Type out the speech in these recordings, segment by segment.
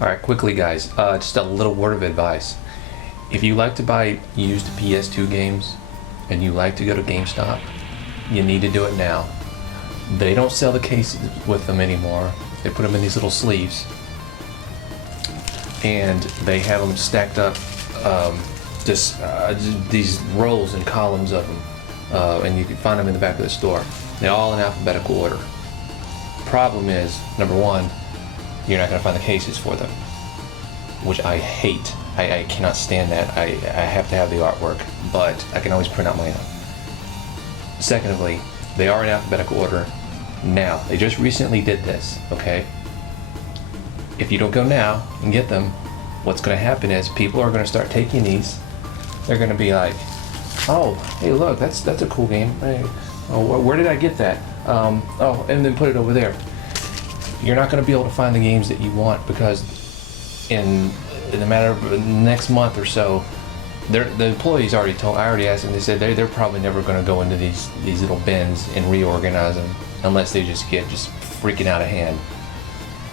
Alright, quickly guys, just a little word of advice. If you like to buy used PS2 games and you like to go to GameStop, you need to do it now. They don't sell the cases with them anymore. They put them in these little sleeves and they have them stacked up, these rows and columns of them, and you can find them in the back of the store. They're all in alphabetical order. Problem is, number one, you're not going to find the cases for them, which I hate. I cannot stand that. I have to have the artwork, but I can always print out my own. Secondly, they are in alphabetical order now. They just recently did this, okay? If you don't go now and get them, what's going to happen is people are going to start taking these. They're going to be like, oh, hey, look, that's a cool game. Hey, oh, where did I get that? Oh, and then put it over there. You're not going to be able to find the games that you want because in a matter of the next month or so, the employees already told. I already asked them. They said they're probably never going to go into these little bins and reorganize them unless they just get freaking out of hand.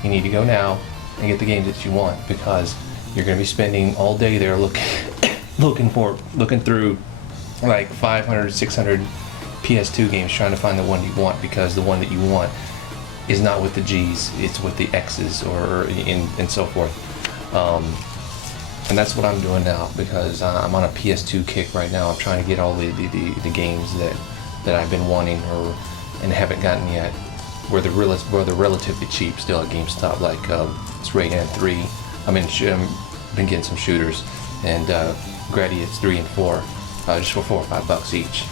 You need to go now and get the games that you want because you're going to be spending all day there looking through like 500, 600 PS2 games trying to find the one you want, because the one that you want is not with the G's, it's with the X's and so forth. And that's what I'm doing now because I'm on a PS2 kick right now. I'm trying to get all the games that I've been wanting and haven't gotten yet, where they're relatively cheap still at GameStop, like it's Rayman 3. I've been getting some shooters, and Gradius 3 and 4, just for $4 or $5 each.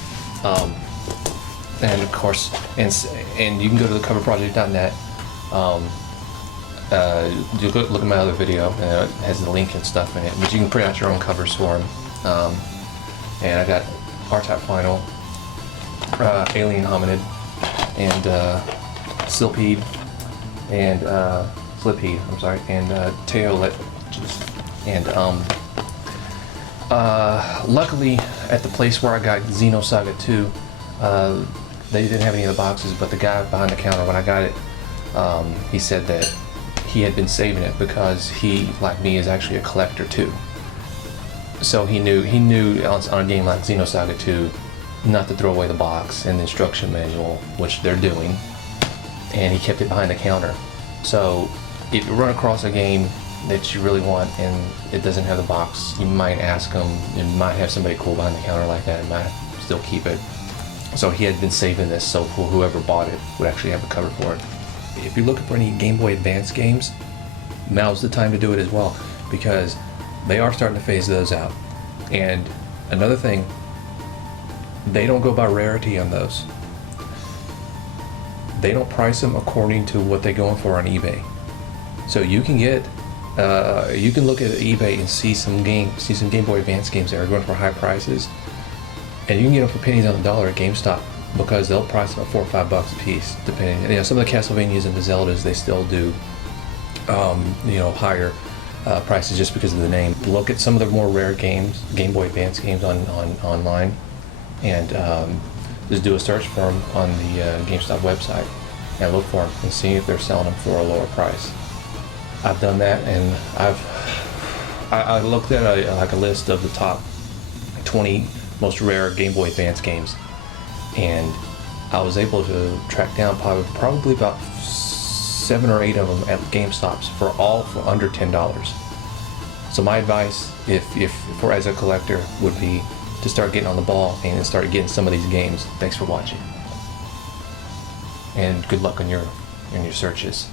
And of course, and you can go to thecoverproject.net. You look at my other video, and it has the link and stuff in it, but you can print out your own covers for them. And I got R-Type Final, Alien Hominid, and Slipheed, and and Teolet. And luckily, at the place where I got Xenosaga 2, they didn't have any of the boxes, but the guy behind the counter, when I got it, he said that he had been saving it because he, like me, is actually a collector too. So he knew on a game like Xenosaga 2 not to throw away the box and the instruction manual, which they're doing, and he kept it behind the counter. So if you run across a game that you really want and it doesn't have the box, you might ask him. You might have somebody cool behind the counter like that and might still keep it. So he had been saving this so whoever bought it would actually have a cover for it. If you're looking for any Game Boy Advance games, now's the time to do it as well, because they are starting to phase those out. And another thing, they don't go by rarity on those. They don't price them according to what they're going for on eBay. So you can get, you can look at eBay and see some Game Boy Advance games that are going for high prices, and you can get them for pennies on the dollar at GameStop, because they'll price them at $4 or $5 a piece, depending. You know, some of the Castlevanias and the Zeldas, they still do, higher prices just because of the name. Look at some of the more rare games, Game Boy Advance games online, and just do a search for them on the GameStop website and look for them and see if they're selling them for a lower price. I've done that, and I looked at a list of the top 20 most rare Game Boy Advance games, and I was able to track down probably about 7 or 8 of them at GameStops for under $10. So my advice, as a collector, would be to start getting on the ball and start getting some of these games. Thanks for watching, and good luck on your searches.